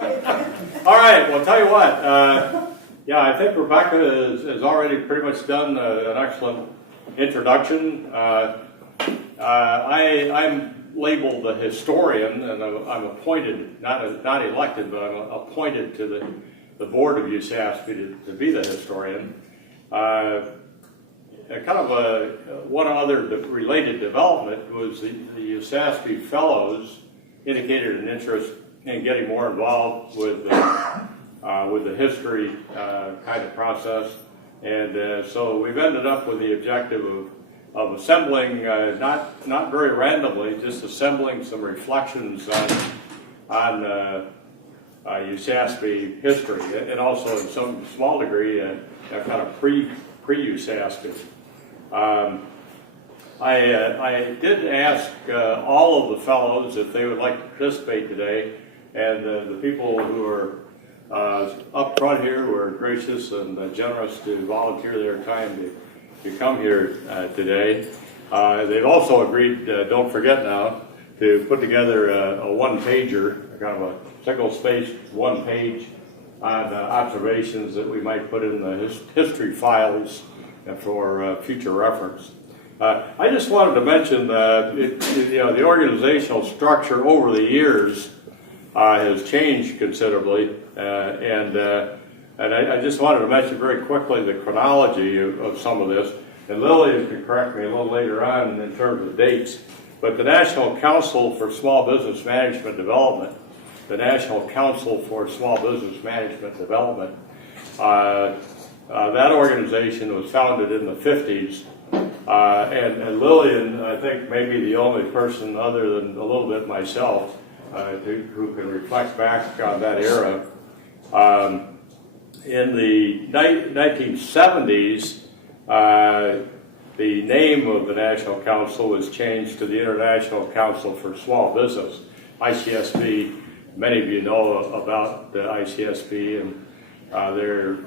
All right, well, tell you what. Yeah, I think Rebecca has already pretty much done an excellent introduction. I'm labeled a historian, and I'm appointed, not elected, but I'm appointed to the board of USASBE to be the historian. One other related development was the USASBE fellows indicated an interest in getting more involved with the history kind of process, and so we've ended up with the objective of assembling, not very randomly, just assembling some reflections on USASBE history, and also in some small degree a kind of pre-USASBE. I did ask all of the fellows if they would like to participate today, and the people who are up front here were gracious and generous to volunteer their time to come here today. They've also agreed, don't forget now, to put together a one-pager, kind of a single-spaced one-page on observations that we might put in the history files for future reference. I just wanted to mention the organizational structure over the years has changed considerably, and I just wanted to mention very quickly the chronology of some of this, and Lillian can correct me a little later on in terms of dates, but the National Council for Small Business Management Development, that organization was founded in the 50s, and Lillian, I think, may be the only person other than a little bit myself who can reflect back on that era. In the 1970s, the name of the National Council was changed to the International Council for Small Business, ICSB. Many of you know about the ICSB, and their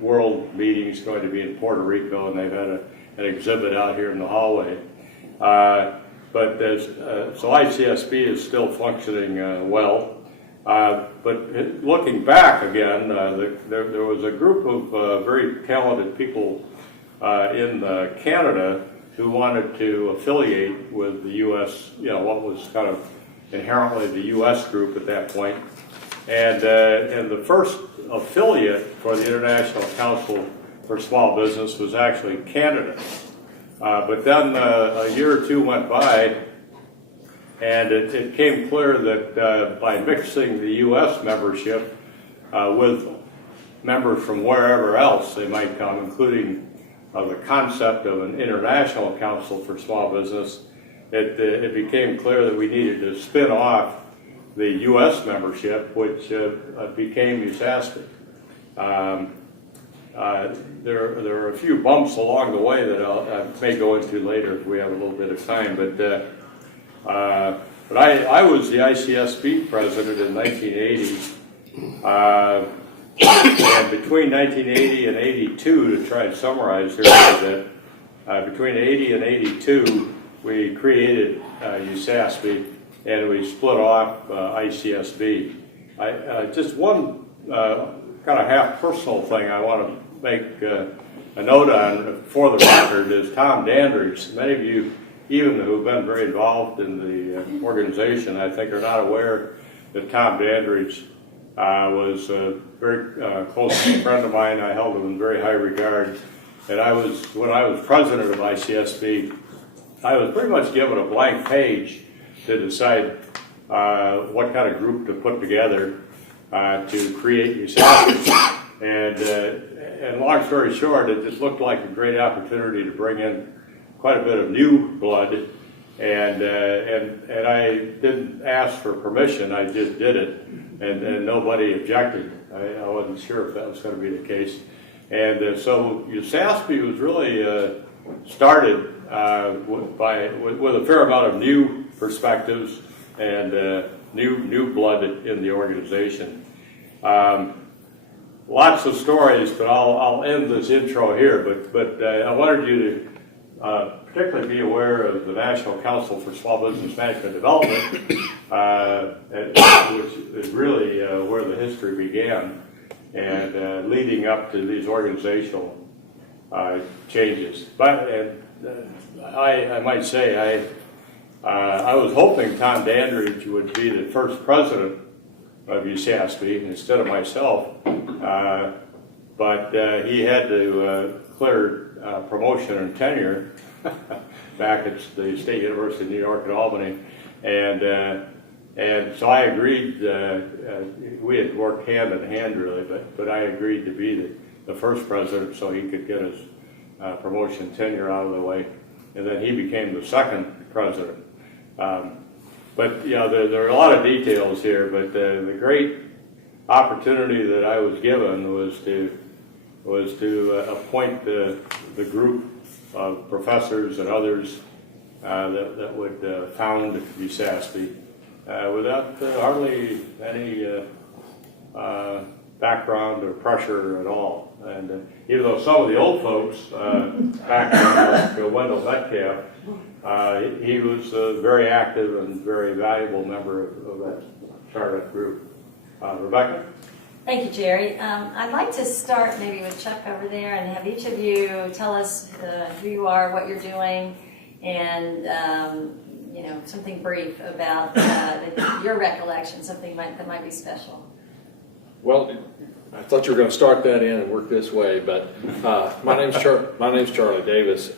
world meeting is going to be in Puerto Rico, and they've had an exhibit out here in the hallway. So ICSB is still functioning well. But looking back again, there was a group of very talented people in Canada who wanted to affiliate with the U.S., what was kind of inherently the U.S. group at that point. And the first affiliate for the International Council for Small Business was actually Canada. But then a year or two went by, and it became clear that by mixing the U.S. membership with members from wherever else they might come, including the concept of an International Council for Small Business, it became clear that we needed to spin off the U.S. membership, which became USASBE. There are a few bumps along the way that I may go into later if we have a little bit of time, but I was the ICSB president in 1980, and between 1980 and 82, to try and summarize here a little bit, between 80 and 82, we created USASBE, and we split off ICSB. Just one kind of half personal thing I want to make a note on for the record is Tom Dandridge. Many of you, even who have been very involved in the organization, I think are not aware that Tom Dandridge was a very close friend of mine. I held him in very high regard. And when I was president of ICSB, I was pretty much given a blank page to decide what kind of group to put together to create USASBE. And long story short, it just looked like a great opportunity to bring in quite a bit of new blood, and I didn't ask for permission. I just did it, and nobody objected. I wasn't sure if that was going to be the case, and so USASBE was really started with a fair amount of new perspectives and new blood in the organization. Lots of stories, but I'll end this intro here. But I wanted you to particularly be aware of the National Council for Small Business Management Development, which is really where the history began, and leading up to these organizational changes. But I might say I was hoping Tom Dandridge would be the first president of USASBE instead of myself, but he had to clear promotion and tenure back at the State University of New York at Albany, and so I agreed. We had worked hand in hand really, but I agreed to be the first president so he could get his promotion tenure out of the way, and then he became the second president. But there are a lot of details here, but the great opportunity that I was given was to appoint the group of professors and others that would found USASBE without hardly any background or pressure at all. And even though some of the old folks back in Wendell Metcalf, he was a very active and very valuable member of that startup group. Rebecca? Thank you, Jerry. I'd like to start maybe with Chuck over there and have each of you tell us who you are, what you're doing, and something brief about your recollection, something that might be special. Well, I thought you were going to start that in and work this way, but my name's Charlie Davis.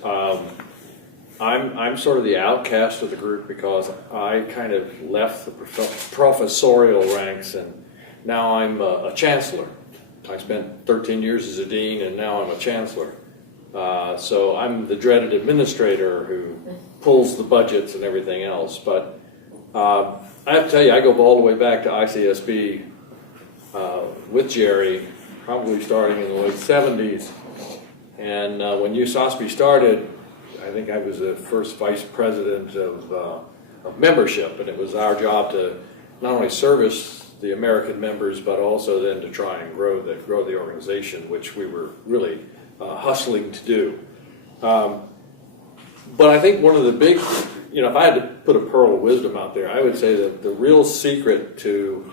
I'm sort of the outcast of the group because I kind of left the professorial ranks, and now I'm a chancellor. I spent 13 years as a dean, and now I'm a chancellor. So I'm the dreaded administrator who pulls the budgets and everything else. But I have to tell you, I go all the way back to ICSB with Jerry, probably starting in the late 70s. And when USASBE started, I think I was the first vice president of membership, and it was our job to not only service the American members, but also then to try and grow the organization, which we were really hustling to do. But I think one of the big, if I had to put a pearl of wisdom out there, I would say that the real secret to,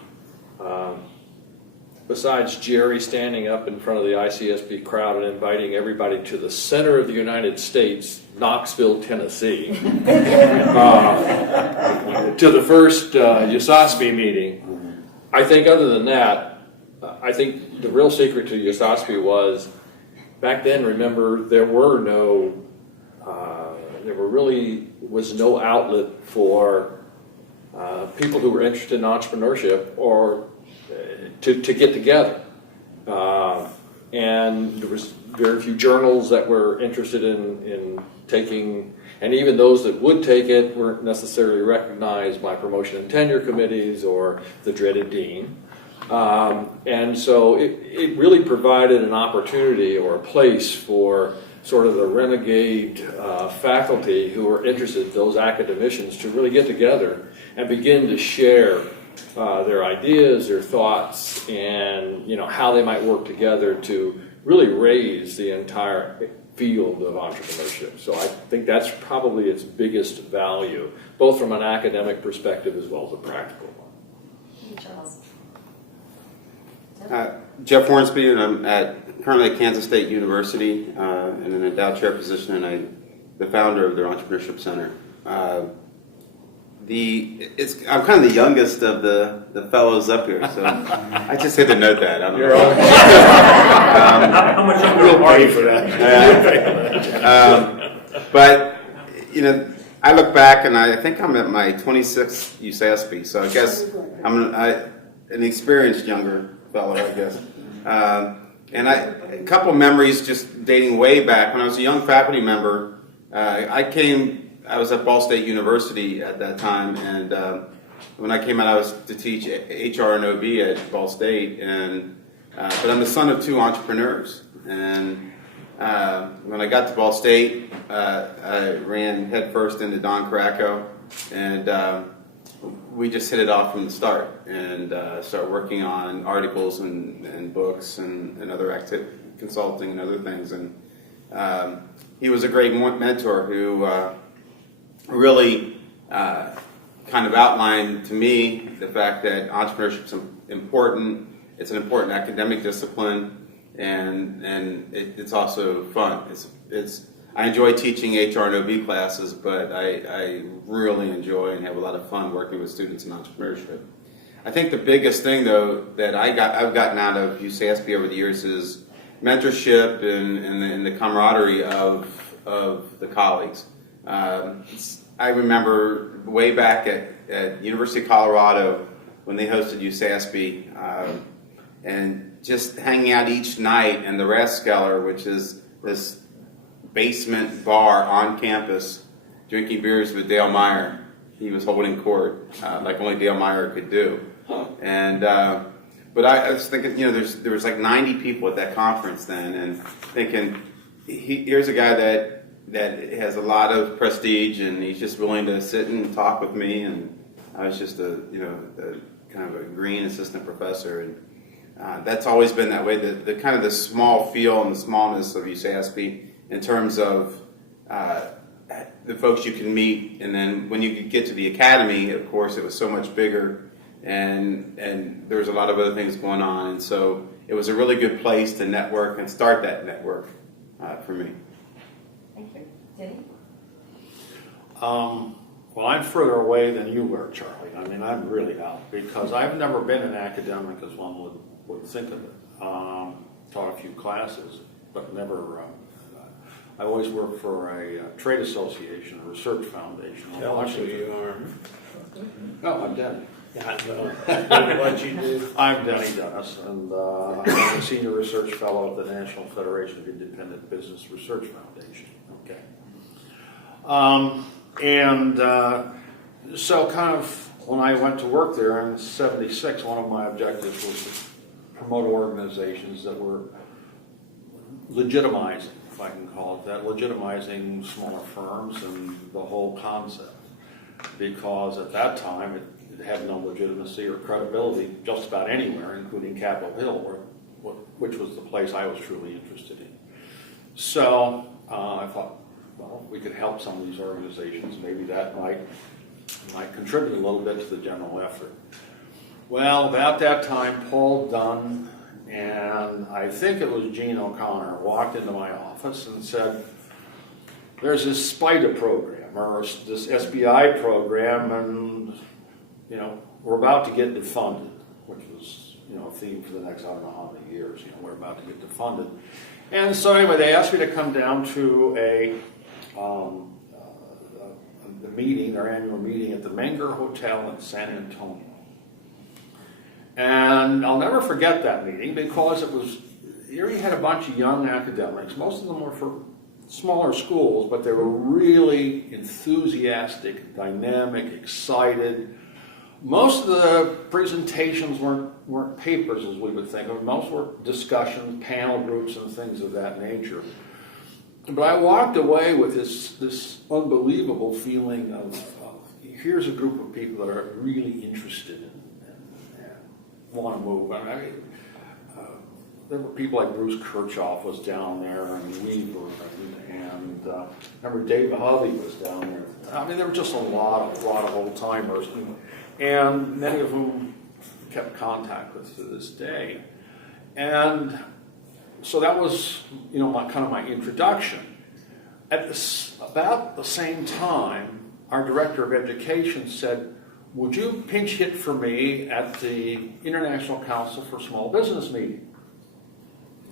besides Jerry standing up in front of the ICSB crowd and inviting everybody to the center of the United States, Knoxville, Tennessee, to the first USASBE meeting, I think other than that, I think the real secret to USASBE was, back then, remember, there really was no outlet for people who were interested in entrepreneurship or to get together. And there was very few journals that were interested in taking, and even those that would take it weren't necessarily recognized by promotion and tenure committees or the dreaded dean. And so it really provided an opportunity or a place for sort of the renegade faculty who were interested, those academicians, to really get together and begin to share their ideas, their thoughts, and how they might work together to really raise the entire field of entrepreneurship. So I think that's probably its biggest value, both from an academic perspective as well as a practical one. Charles. Jeff Hornsby, and I'm currently at Kansas State University in an endowed chair position, and I'm the founder of their Entrepreneurship Center. I'm kind of the youngest of the fellows up here, so I just had to note that. I don't know. How much younger are you for that? But I look back and I think I'm at my 26th USASBE, so I guess I'm an experienced younger fellow, I guess. And a couple memories just dating way back when I was a young faculty member. I was at Ball State University at that time, and when I came out, I was to teach HR and OB at Ball State, but I'm the son of two entrepreneurs. And when I got to Ball State, I ran headfirst into Don Caraco, and we just hit it off from the start, and started working on articles and books and other consulting and other things. And he was a great mentor who really kind of outlined to me the fact that entrepreneurship is important. It's an important academic discipline, and it's also fun. I enjoy teaching HR and OB classes, but I really enjoy and have a lot of fun working with students in entrepreneurship. I think the biggest thing, though, that I've gotten out of USASBE over the years is mentorship and the camaraderie of the colleagues. I remember way back at University of Colorado when they hosted USASBE, and just hanging out each night in the Rathskeller, which is this basement bar on campus, drinking beers with Dale Meyer. He was holding court like only Dale Meyer could do. And but I was thinking, there was like 90 people at that conference then, and thinking, here's a guy that has a lot of prestige, and he's just willing to sit and talk with me. And I was just a kind of a green assistant professor, and that's always been that way. The kind of the small feel and the smallness of USASBE in terms of the folks you can meet, and then when you get to the academy, of course, it was so much bigger, and there was a lot of other things going on, and so it was a really good place to network and start that network for me. Thank you. Denny? Well, I'm further away than you were, Charlie. I mean, I'm really out because I've never been an academic as one would think of it. Taught a few classes, but never. I always worked for a trade association, a research foundation. Tell us who you are. No, I'm Denny. I know what you do. I'm Denny Dennis, and I'm a senior research fellow at the National Federation of Independent Business Research Foundation. Okay. So kind of when I went to work there in '76, one of my objectives was to promote organizations that were legitimizing, if I can call it that, legitimizing smaller firms and the whole concept. Because at that time, it had no legitimacy or credibility just about anywhere, including Capitol Hill, which was the place I was truly interested in. So I thought, well, we could help some of these organizations. Maybe that might contribute a little bit to the general effort. Well, about that time, Paul Dunn and I think it was Gene O'Connor walked into my office and said, there's this SPIDA program, or this SBI program, and, we're about to get defunded, which was, a theme for the next, I don't know how many years, we're about to get defunded. And so anyway, they asked me to come down to the meeting, their annual meeting at the Menger Hotel in San Antonio. And I'll never forget that meeting because here you had a bunch of young academics. Most of them were for smaller schools, but they were really enthusiastic, dynamic, excited. Most of the presentations weren't papers as we would think of. Most were discussions, panel groups, and things of that nature. But I walked away with this unbelievable feeling of here's a group of people that are really interested in want to move. There were people like Bruce Kirchhoff was down there, and Weaver, and remember Dave Hovey was down there. I mean, there were just a lot of old timers, and many of whom kept contact with to this day. And so that was, my introduction. At about the same time, our director of education said, would you pinch hit for me at the International Council for Small Business meeting?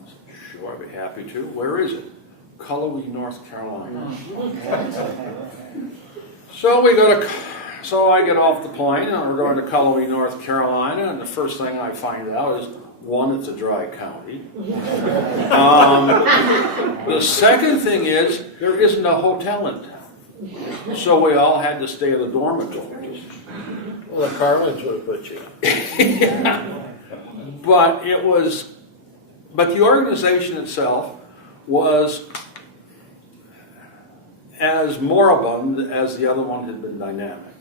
I said, sure, I'd be happy to. Where is it? Cullowhee, North Carolina. So I get off the plane and we're going to Cullowhee, North Carolina, and the first thing I find out is, one, it's a dry county. The second thing is, there isn't a hotel in town. So we all had to stay in the dormitories. Well, the Carlins would have put you. But the organization itself was as moribund as the other one had been dynamic.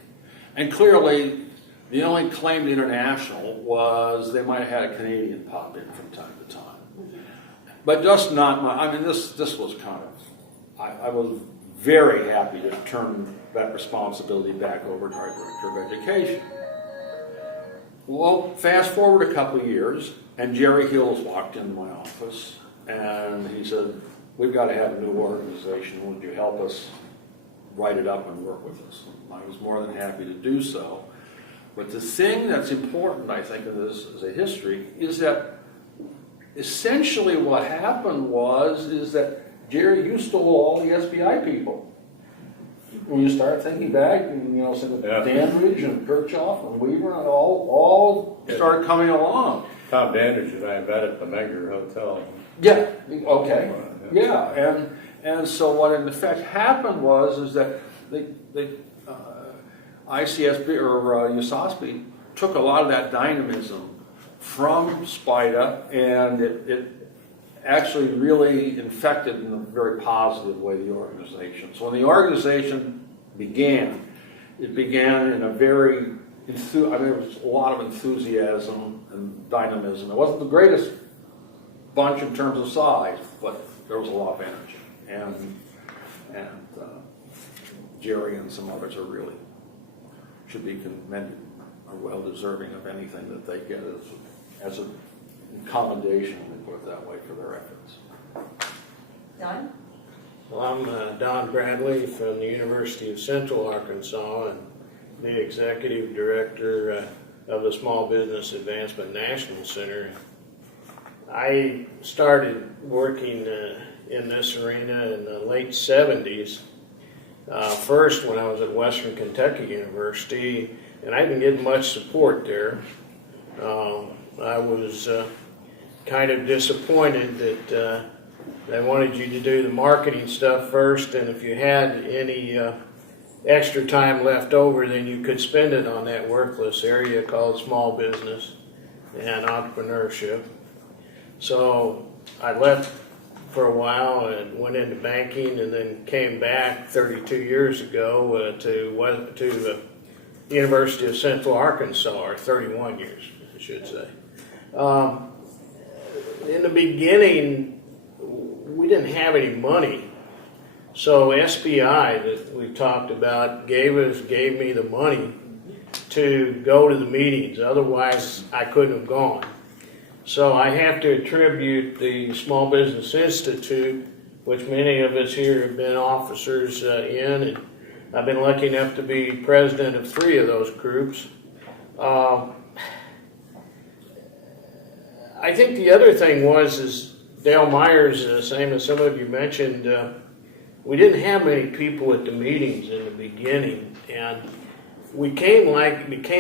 And clearly, the only claim to international was they might have had a Canadian pop in from time to time. But just not my, I mean, this was kind of, I was very happy to turn that responsibility back over to our Director of Education. Well, fast forward a couple of years, and Jerry Hills walked into my office, and he said, we've got to have a new organization. Would you help us write it up and work with us? And I was more than happy to do so. But the thing that's important, I think, in this as a history, is that essentially what happened is that, Jerry, you stole all the SBI people. When you start thinking back, and, you know, so Yeah. Dandridge and Kirchhoff and Weaver and all started coming along. Tom Dandridge and I met at the Menger Hotel. Yeah, okay, yeah, and so what in effect happened is that the ICSB or USASBE took a lot of that dynamism from SPIDA, and it actually really infected in a very positive way the organization. So when the organization began, it began in a very, there was a lot of enthusiasm and dynamism. It wasn't the greatest bunch in terms of size, but there was a lot of energy. And Jerry and some others are really, should be commended, are well deserving of anything that they get as a commendation, let me put it that way, for their efforts. Don? Well, I'm Don Bradley from the University of Central Arkansas and the Executive Director of the Small Business Advancement National Center. I started working in this arena in the late 70s. First when I was at Western Kentucky University, and I didn't get much support there. I was kind of disappointed that they wanted you to do the marketing stuff first, and if you had any extra time left over, then you could spend it on that worthless area called small business and entrepreneurship. So I left for a while and went into banking, and then came back 32 years ago to the University of Central Arkansas, or 31 years, I should say. In the beginning, we didn't have any money, so SBI that we talked about gave me the money to go to the meetings. Otherwise, I couldn't have gone. So I have to attribute the Small Business Institute, which many of us here have been officers in, and I've been lucky enough to be president of 3 of those groups. I think the other thing is Dale Myers, same as some of you mentioned, we didn't have many people at the meetings in the beginning, and we became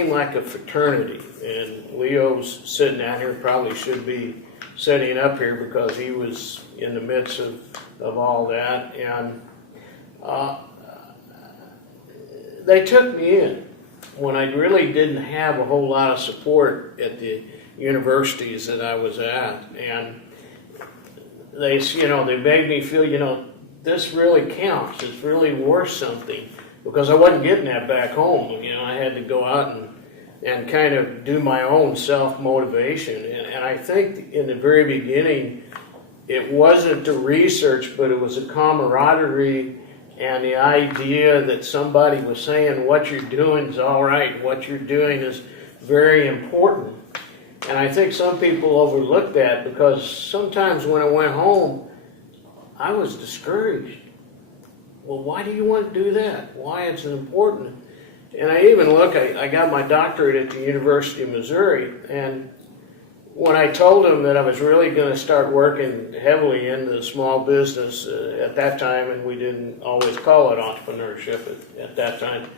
like a fraternity. And Leo's sitting down here, probably should be sitting up here because he was in the midst of all that. And they took me in when I really didn't have a whole lot of support at the universities that I was at. And they made me feel, this really counts. It's really worth something, because I wasn't getting that back home. I had to go out and kind of do my own self-motivation. And I think in the very beginning, it wasn't the research, but it was a camaraderie and the idea that somebody was saying what you're doing is all right, what you're doing is very important. And I think some people overlook that, because sometimes when I went home, I was discouraged. Well, why do you want to do that? Why it's important? And I even I got my doctorate at the University of Missouri, and when I told them that I was really going to start working heavily in the small business at that time, and we didn't always call it entrepreneurship at that time,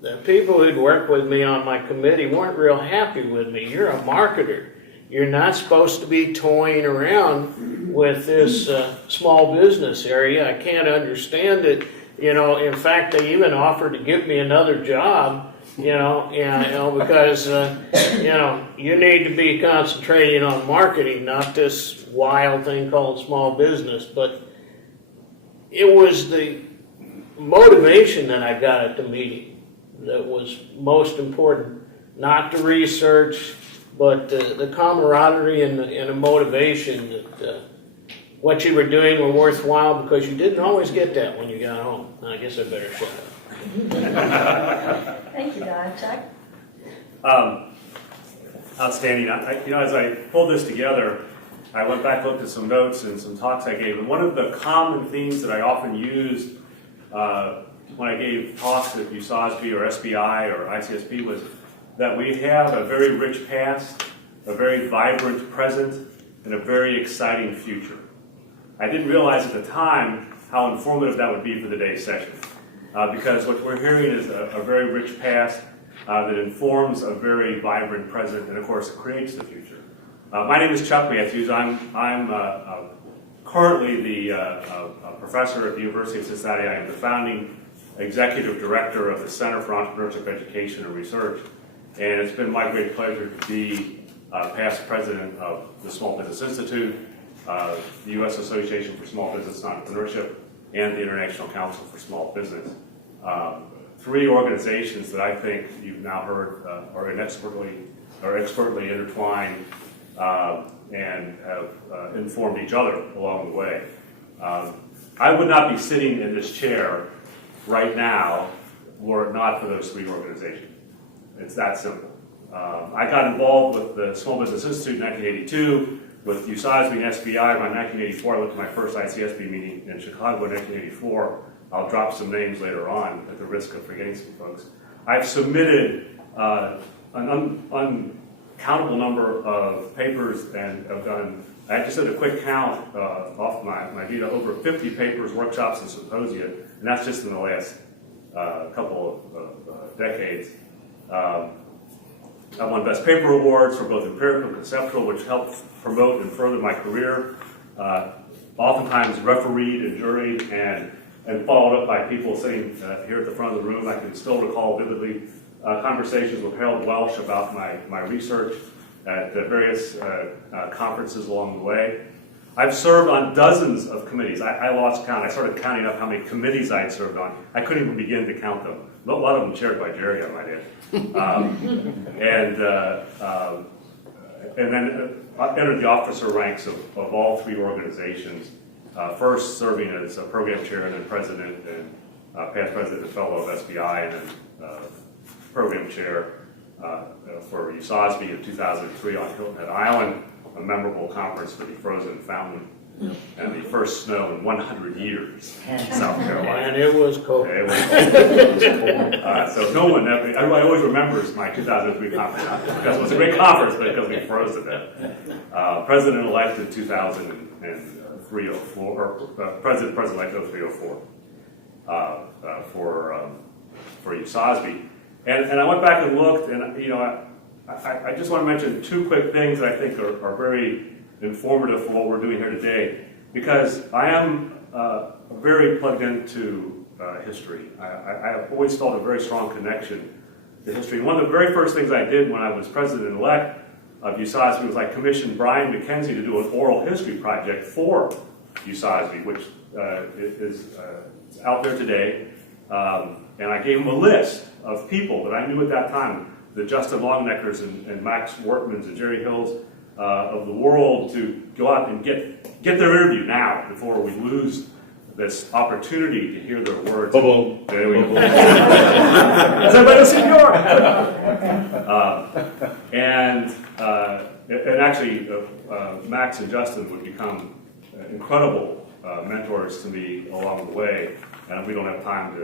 the people who'd worked with me on my committee weren't real happy with me. You're a marketer. You're not supposed to be toying around with this small business area. I can't understand it. In fact, they even offered to give me another job, because, you need to be concentrating on marketing, not this wild thing called small business. But it was the motivation that I got at the meeting that was most important, not the research, but the camaraderie and the motivation that what you were doing were worthwhile, because you didn't always get that when you got home. I guess I better shut up. Thank you, Don. Chuck? Outstanding. As I pulled this together, I went back, looked at some notes and some talks I gave, and one of the common themes that I often used when I gave talks at USASBE or SBI or ICSB was that we have a very rich past, a very vibrant present, and a very exciting future. I didn't realize at the time how informative that would be for the day's session, because what we're hearing is a very rich past that informs a very vibrant present, and of course creates the future. My name is Chuck Matthews. I'm currently the professor at the University of Cincinnati. I am the founding executive director of the Center for Entrepreneurship Education and Research, and it's been my great pleasure to be past president of the Small Business Institute, the U.S. Association for Small Business Entrepreneurship, and the International Council for Small Business. Three organizations that I think you've now heard are expertly intertwined and have informed each other along the way. I would not be sitting in this chair right now were it not for those three organizations. It's that simple. I got involved with the Small Business Institute in 1982, with USASBE and SBI around 1984. I went to my first ICSB meeting in Chicago in 1984. I'll drop some names later on at the risk of forgetting some folks. I've submitted an uncountable number of papers and have done, I just did a quick count off my vita, over 50 papers, workshops, and symposia, and that's just in the last couple of decades. I've won Best Paper Awards for both empirical and conceptual, which helped promote and further my career. Oftentimes refereed and juried and followed up by people sitting here at the front of the room. I can still recall vividly conversations with Harold Welsh about my research at various conferences along the way. I've served on dozens of committees. I lost count. I started counting up how many committees I'd served on. I couldn't even begin to count them. A lot of them chaired by Jerry, I might add. And then entered the officer ranks of all three organizations. First serving as a program chair and then president and past president and fellow of SBI, and then program chair for USASBE in 2003 on Hilton Head Island, a memorable conference for the frozen fountain and the first snow in 100 years in South Carolina. And it was cold. It was cold. So no one, everybody always remembers my 2003 conference, not because it was a great conference, but because we froze to death. President-elect in 2003 or 4, or President-elect 0304 for USASBE. And I went back and looked, and I just want to mention two quick things that I think are very informative for what we're doing here today, because I am very plugged into history. I have always felt a very strong connection to history. One of the very first things I did when I was president-elect of USASBE was I commissioned Brian McKenzie to do an oral history project for USASBE, which is out there today. And I gave him a list of people that I knew at that time, the Justin Longneckers and Max Wortmans and Jerry Hills of the world, to go out and get their interview now before we lose this opportunity to hear their words. Boom. There we go. Has everybody seen your? And actually, Max and Justin would become incredible mentors to me along the way. And we don't have time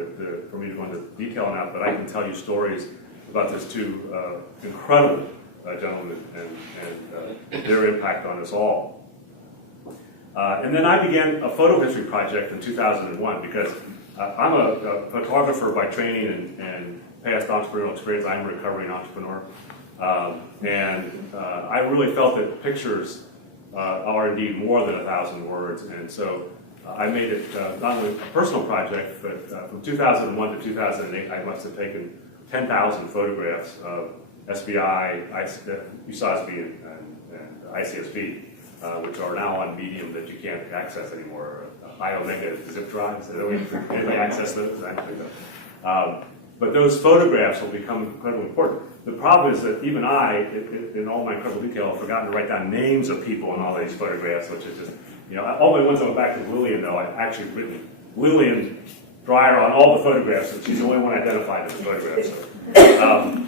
for me to go into detail on that, but I can tell you stories about those two incredible gentlemen and their impact on us all. And then I began a photo history project in 2001 because I'm a photographer by training and past entrepreneurial experience. I'm a recovering entrepreneur. I really felt that pictures are indeed more than 1,000 words. And so I made it not only a personal project, but from 2001 to 2008, I must have taken 10,000 photographs of SBI, USASBE, and ICSB, which are now on medium that you can't access anymore. iOmega zip drives. Anybody access those? But those photographs will become incredibly important. The problem is that even I, in all my incredible detail, have forgotten to write down names of people in all these photographs, which is just, all the ones I went back to Lillian, though, I've actually written Lillian Dreyer on all the photographs, and she's the only one identified in the photographs. So.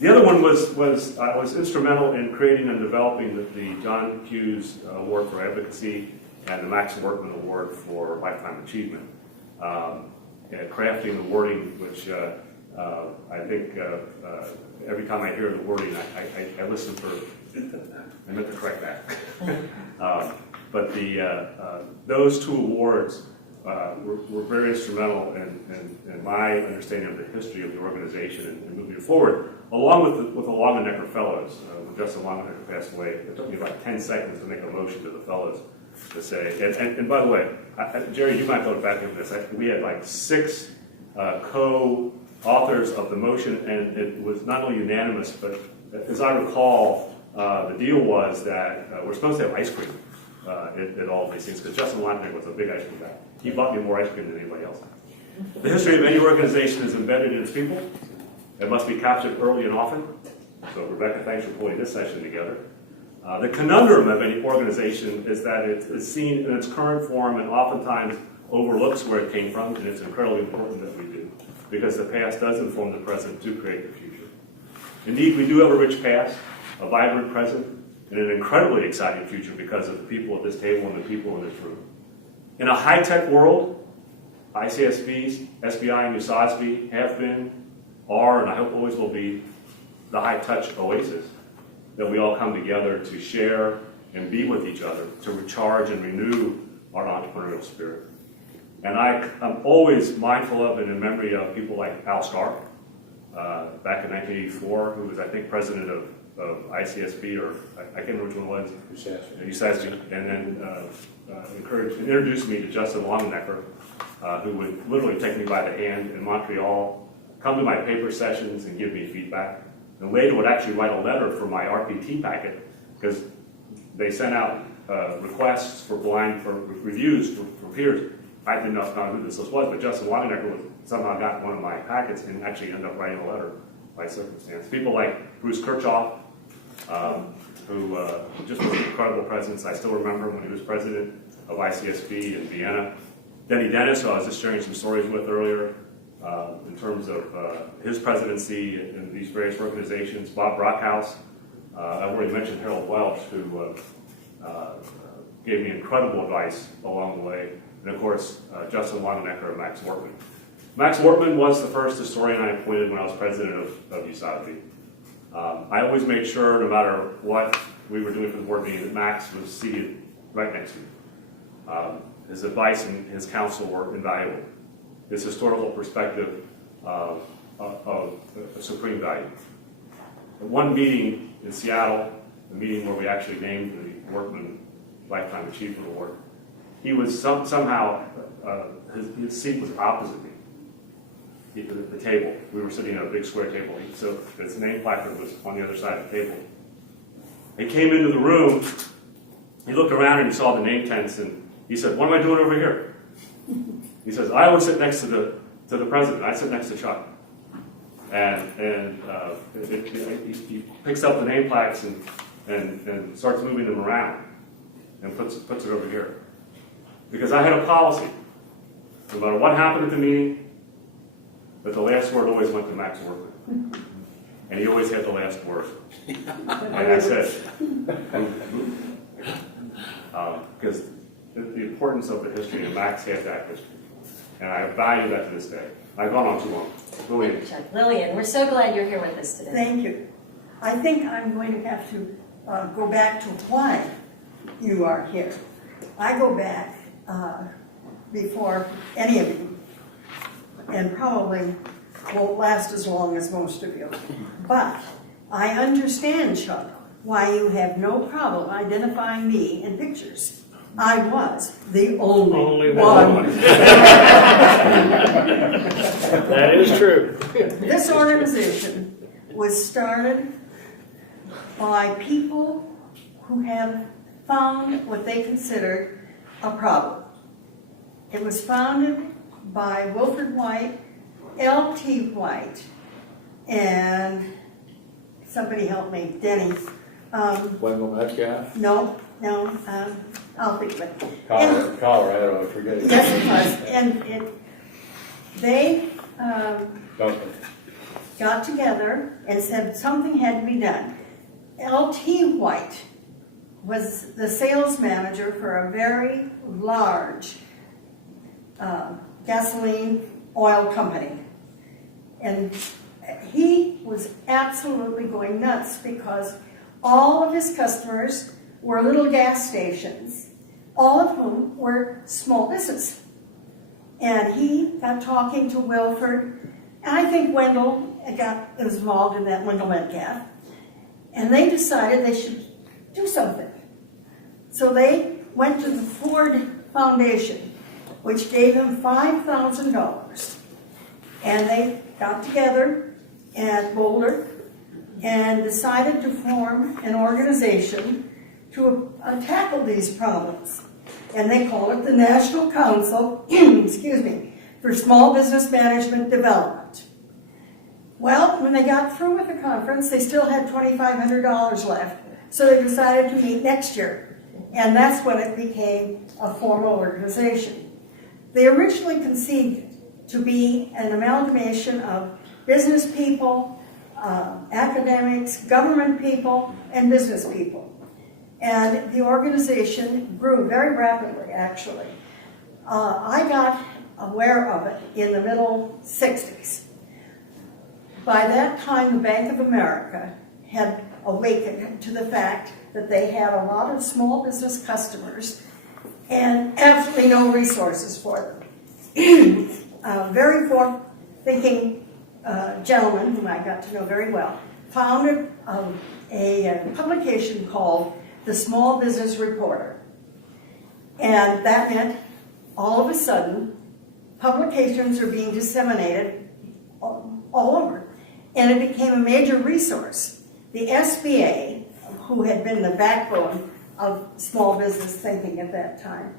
The other one was instrumental in creating and developing the John Hughes Award for Advocacy and the Max Workman Award for Lifetime Achievement. Crafting the wording, which I think every time I hear the wording, I listen for, I meant to correct that. But those two awards were very instrumental in my understanding of the history of the organization and moving it forward, along with the Longenecker Fellows. When Justin Longenecker passed away, it took me about 10 seconds to make a motion to the fellows to say, and by the way, Jerry, you might go back into this. We had like 6 co-authors of the motion, and it was not only unanimous, but as I recall, the deal was that we're supposed to have ice cream at all these things, because Justin Longenecker was a big ice cream guy. He bought me more ice cream than anybody else. The history of any organization is embedded in its people. It must be captured early and often. So Rebecca, thanks for pulling this session together. The conundrum of any organization is that it is seen in its current form and oftentimes overlooks where it came from, and it's incredibly important that we do, because the past does inform the present to create the future. Indeed, we do have a rich past, a vibrant present, and an incredibly exciting future because of the people at this table and the people in this room. In a high-tech world, ICSBs, SBI, and USASBE have been, are, and I hope always will be, the high-touch oasis that we all come together to share and be with each other, to recharge and renew our entrepreneurial spirit. And I'm always mindful of and in memory of people like Al Starr, back in 1984, who was, I think, president of ICSB, or I can't remember which one it was. USASBE. And then introduced me to Justin Longenecker, who would literally take me by the hand in Montreal, come to my paper sessions and give me feedback. And later would actually write a letter for my RPT packet, because they sent out requests for reviews for peers. I didn't know who this was, but Justin Longenecker somehow got one of my packets and actually ended up writing a letter by circumstance. People like Bruce Kirchhoff, who just was an incredible presence. I still remember when he was president of ICSB in Vienna. Denny Dennis, who I was just sharing some stories with earlier, in terms of his presidency in these various organizations. Bob Brockhouse, I've already mentioned Harold Welch, who gave me incredible advice along the way. And of course, Justin Longenecker and Max Workman. Max Workman was the first historian I appointed when I was president of USASBE. I always made sure, no matter what we were doing for the board meeting, that Max was seated right next to me. His advice and his counsel were invaluable. His historical perspective of supreme value. At one meeting in Seattle, a meeting where we actually named the Workman Lifetime Achievement Award, he was somehow, his seat was opposite me, the table. We were sitting at a big square table, so his name placard was on the other side of the table. He came into the room, he looked around and he saw the name tents, and he said, "What am I doing over here?" He says, "I always sit next to the president. I sit next to Chuck." And he picks up the name plaques and starts moving them around and puts it over here. Because I had a policy, no matter what happened at the meeting, but the last word always went to Max Workman. And he always had the last word. And I said, because the importance of the history, and Max had that history. And I value that to this day. I've gone on too long. Lillian. Lillian, we're so glad you're here with us today. Thank you. I think I'm going to have to go back to why you are here. I go back before any of you, and probably won't last as long as most of you. But I understand, Chuck, why you have no problem identifying me in pictures. I was the only one. That is true. This organization was started by people who have found what they considered a problem. It was founded by Wilfred White L.T. White and somebody help me, Denny. Wendell Metcalf? No, I'll think of it. Colorado, I forget it. Yes, it was. And they Okay. got together and said something had to be done. L.T. White was the sales manager for a very large gasoline oil company. And he was absolutely going nuts because all of his customers were little gas stations, all of whom were small business. And he got talking to Wilford, and I think Wendell got involved in that, Wendell Metcalf, and they decided they should do something. So they went to the Ford Foundation, which gave them $5,000. And they got together at Boulder and decided to form an organization to tackle these problems. And they call it the National Council, excuse me, for Small Business Management Development. Well, when they got through with the conference, they still had $2,500 left, so they decided to meet next year. And that's when it became a formal organization. They originally conceived to be an amalgamation of business people, academics, government people, and business people. And the organization grew very rapidly, actually. I got aware of it in the middle 60s. By that time, the Bank of America had awakened to the fact that they had a lot of small business customers and absolutely no resources for them. A very forward-thinking gentleman, whom I got to know very well, founded a publication called the Small Business Reporter. And that meant all of a sudden, publications are being disseminated all over. And it became a major resource. The SBA, who had been the backbone of small business thinking at that time,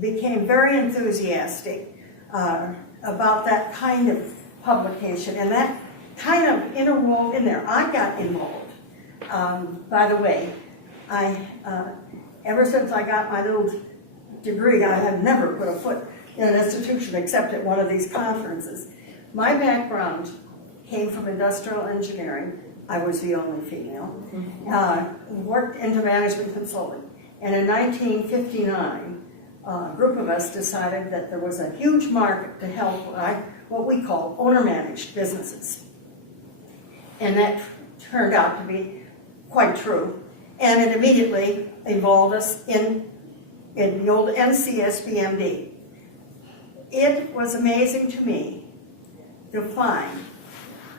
became very enthusiastic about that kind of publication. And that kind of interwove in there. I got involved. By the way, ever since I got my little degree, I have never put a foot in an institution except at one of these conferences. My background came from industrial engineering. I was the only female. Worked into management consulting. And in 1959, a group of us decided that there was a huge market to help what we call owner-managed businesses. And that turned out to be quite true. And it immediately involved us in the old NCSBMD. It was amazing to me to find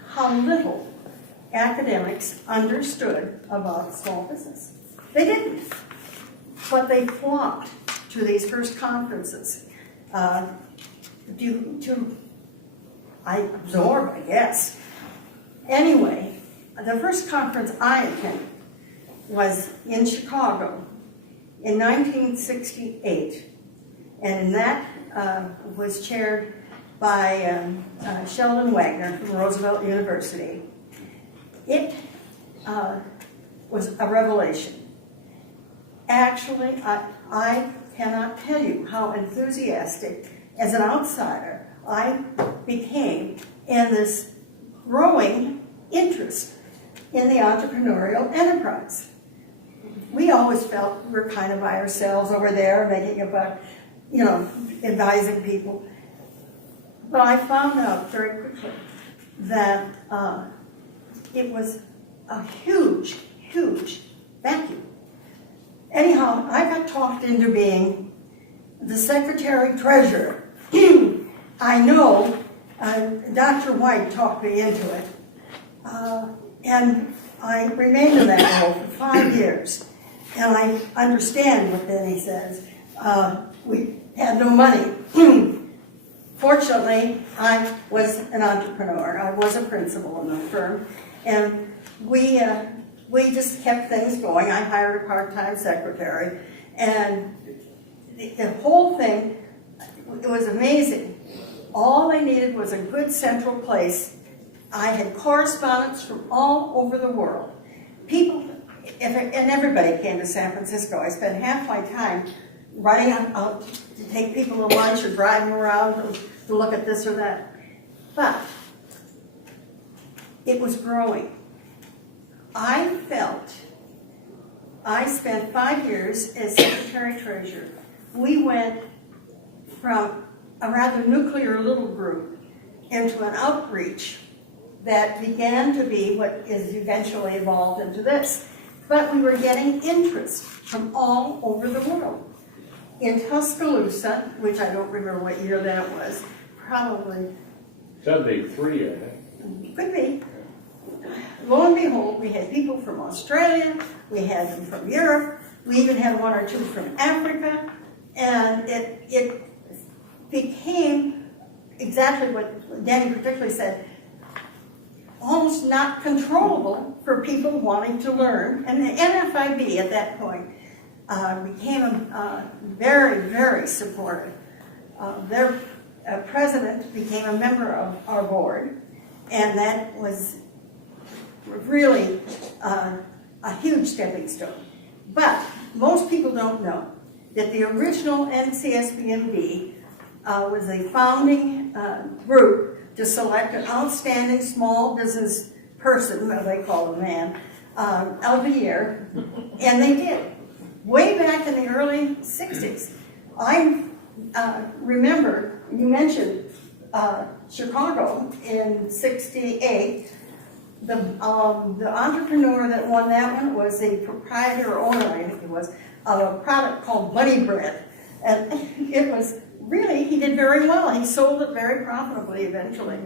how little academics understood about small business. They didn't, but they flocked to these first conferences. I absorbed, I guess. Anyway, the first conference I attended was in Chicago in 1968, and that was chaired by Sheldon Wagner from Roosevelt University. It was a revelation. Actually, I cannot tell you how enthusiastic, as an outsider, I became in this growing interest in the entrepreneurial enterprise. We always felt we were kind of by ourselves over there, making a buck, advising people. But I found out very quickly that it was a huge, huge vacuum. Anyhow, I got talked into being the secretary-treasurer. I know Dr. White talked me into it, and I remained in that role for 5 years. And I understand what Benny says. We had no money. Fortunately, I was an entrepreneur. I was a principal in the firm, and we just kept things going. I hired a part-time secretary, and the whole thing, it was amazing. All they needed was a good central place. I had correspondents from all over the world. People, and everybody came to San Francisco. I spent half my time running out to take people to lunch or driving around to look at this or that. But it was growing. I spent 5 years as secretary-treasurer. We went from a rather nuclear little group into an outreach that began to be what is eventually evolved into this. But we were getting interest from all over the world. In Tuscaloosa, which I don't remember what year that was, probably 73, I think. could be. Lo and behold, we had people from Australia, we had them from Europe, we even had one or two from Africa, and it became exactly what Danny particularly said, almost not controllable for people wanting to learn. And the NFIB at that point became very, very supportive. Their president became a member of our board, and that was really a huge stepping stone. But most people don't know that the original NCSBMD was a founding group to select an outstanding small business person, or they call a man, of the year, and they did. Way back in the early 60s. I remember, you mentioned Chicago in 68. The entrepreneur that won that one was the proprietor or owner, I think it was, of a product called Bunny Bread. And it was really, he did very well. He sold it very profitably eventually.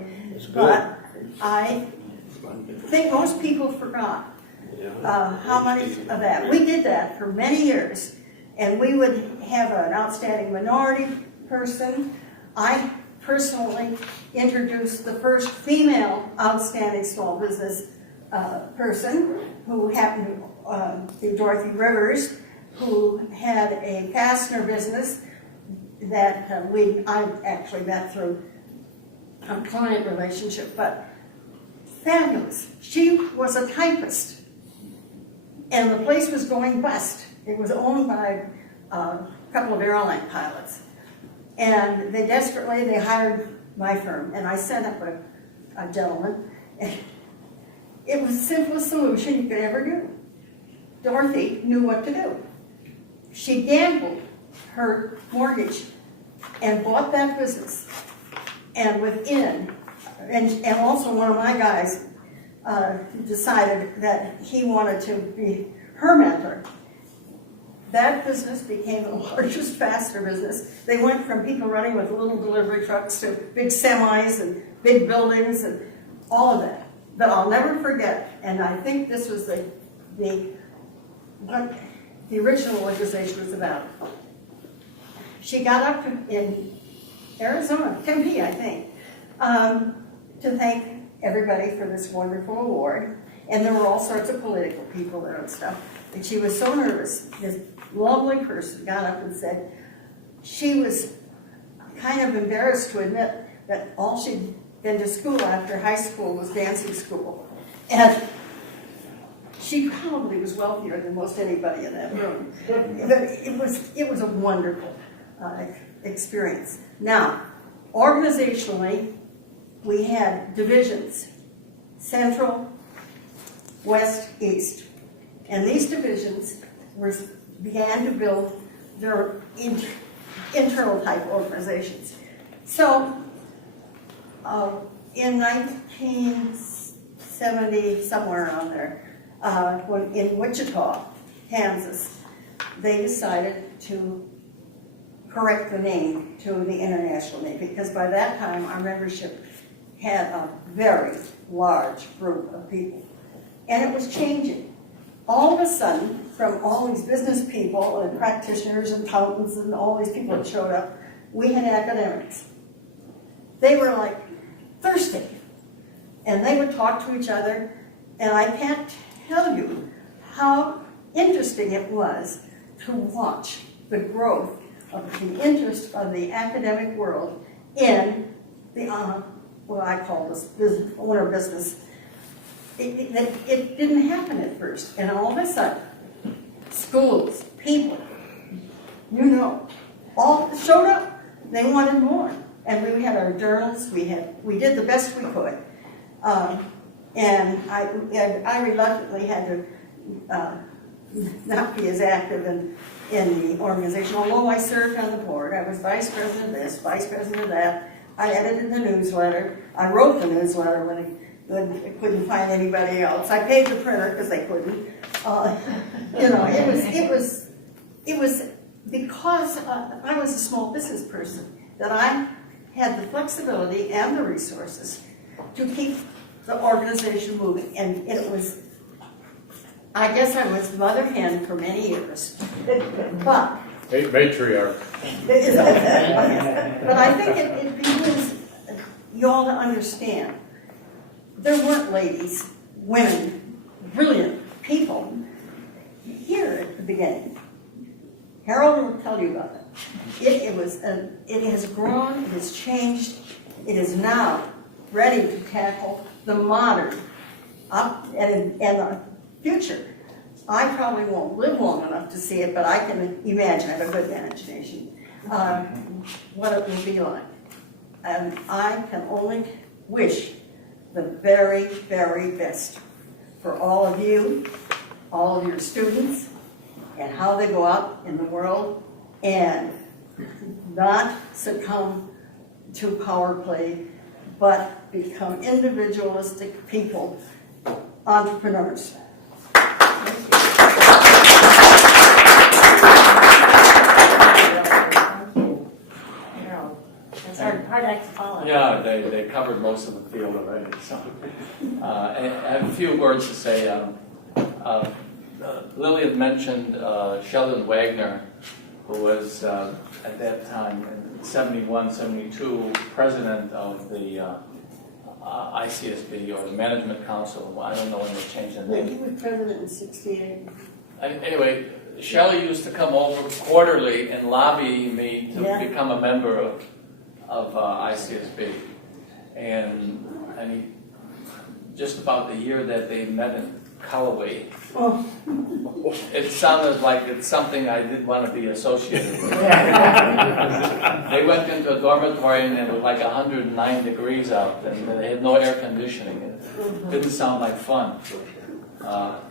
But I think most people forgot how much of that. We did that for many years. And we would have an outstanding minority person. I personally introduced the first female outstanding small business person, who happened to be Dorothy Rivers, who had a fastener business that I actually met through a client relationship, but fabulous. She was a typist, and the place was going bust. It was owned by a couple of airline pilots. And they hired my firm, and I set up a gentleman. It was the simplest solution you could ever do. Dorothy knew what to do. She gambled her mortgage and bought that business. And and also one of my guys decided that he wanted to be her mentor. That business became the largest fastener business. They went from people running with little delivery trucks to big semis and big buildings and all of that. But I'll never forget, and I think this was what the original organization was about. She got up in Arizona, Tempe, I think, to thank everybody for this wonderful award. And there were all sorts of political people there and stuff. And she was so nervous. This lovely person got up and said she was kind of embarrassed to admit that all she'd been to school after high school was dancing school. And she probably was wealthier than most anybody in that room. But it was a wonderful experience. Now, organizationally, we had divisions: Central, West, East. And these divisions began to build their internal type organizations. So in 1970, somewhere around there, in Wichita, Kansas, they decided to correct the name to the international name, because by that time our membership had a very large group of people. And it was changing. All of a sudden, from all these business people and practitioners and accountants and all these people that showed up, we had academics. They were like thirsty. And they would talk to each other. And I can't tell you how interesting it was to watch the growth of the interest of the academic world in what I call this owner business, it didn't happen at first. And all of a sudden, schools, people, all showed up. They wanted more. And we had our journals, we did the best we could. And I reluctantly had to not be as active in the organization. Although I served on the board, I was vice president of this, vice president of that. I edited the newsletter. I wrote the newsletter when I couldn't find anybody else. I paid the printer because they couldn't. It was because I was a small business person that I had the flexibility and the resources to keep the organization moving. And it was, I guess I was mother hen for many years. But Matriarch. but I think it behooves you all to understand there weren't ladies, women, brilliant people here at the beginning. Harold will tell you about it. It has grown, it has changed, it is now ready to tackle the modern and the future. I probably won't live long enough to see it, but I can imagine, I have a good imagination, what it will be like. And I can only wish the very, very best for all of you, all of your students, and how they go out in the world and not succumb to power play, but become individualistic people, entrepreneurs. It's hard act to follow. Yeah, they covered most of the field already. So, I have a few words to say. Lily had mentioned Sheldon Wagner, who was at that time in 71, 72, president of the ICSB, or the Management Council. I don't know when they changed the name. He was president in '68. Anyway, Shelley used to come over quarterly and lobby me to Yeah. become a member of ICSB. And he, just about the year that they met in Callaway, Oh, it sounded like it's something I didn't want to be associated with. They went into a dormitory and it was like 109 degrees out and they had no air conditioning. It didn't sound like fun.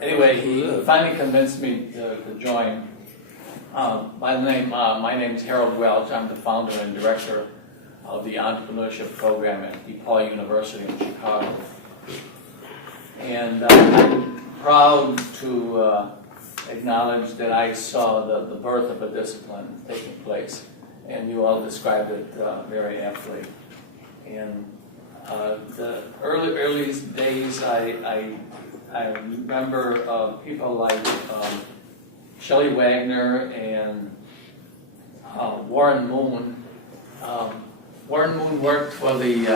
Anyway, he finally convinced me to join. My name is Harold Welch. I'm the founder and director of the entrepreneurship program at DePaul University in Chicago. And I'm proud to acknowledge that I saw the birth of a discipline taking place, and you all described it very aptly. And the early days, I remember people like Shelley Wagner and Warren Moon. Warren Moon worked for the